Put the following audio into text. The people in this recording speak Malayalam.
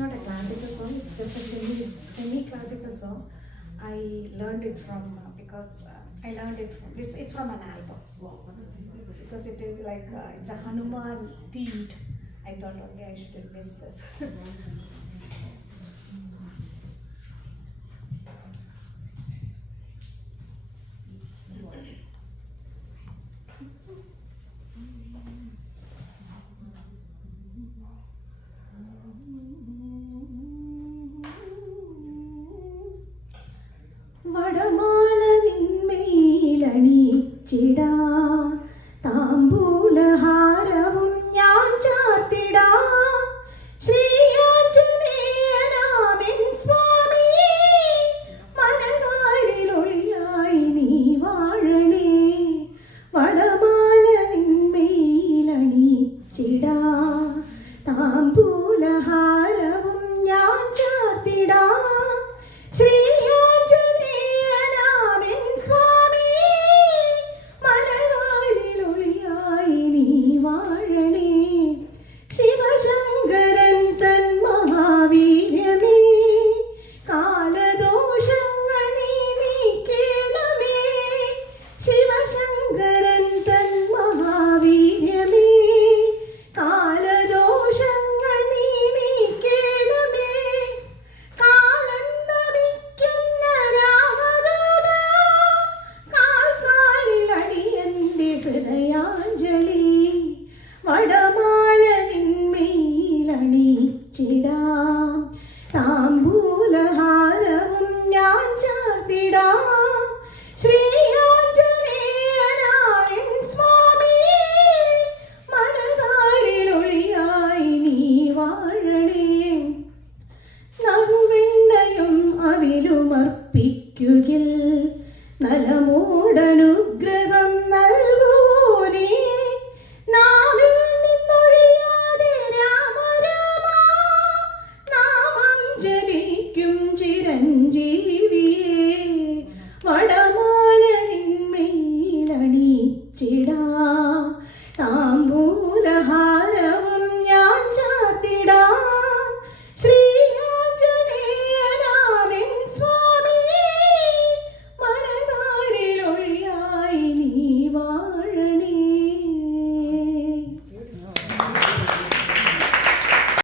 not a classical song, it's just a semi-classical song. I learned it from, I learned it from, it's from an album. Because it is like, it's a Hanuman themed. I thought only I should miss this. വടമാല നിന്മേലണിച്ചിടാ താംബൂലഹാരവും ഞാൻ ചാർത്തിടാ ശ്രീയാഞ്ജനേയനാമൻ സ്വാമി മനതാരിലൊളിയായി നീ വാഴണേ വടമാല നിന്മേലണിച്ചിടാ താംബൂലഹാരവും ഞാൻ ചാർത്തിടാ ശിവശങ്കരൻ തൻ മഹാവീര്യമേ കാലദോഷങ്ങൾ നീ നീക്കേണമേ ശിവശങ്കരൻ തൻ മഹാവീര്യമേ കാലദോഷങ്ങൾ നീ നീക്കേണമേ കാലം നമിക്കുന്ന രാമദൂത കാൽക്കാലിലടിയന്റെ ഹൃദയാഞ്ജലി വടമാല നിന്മേലണിച്ചിടാം താംബൂലഹാരവും ഞാൻ ചാർത്തിടാം ശ്രീയാഞ്ജനേയനാമൻ സ്വാമി മനതാരിലൊളിയായി നീ വാഴണേ നറുവെണ്ണയും അവിലുമർപ്പിക്കുകിൽ നലമോ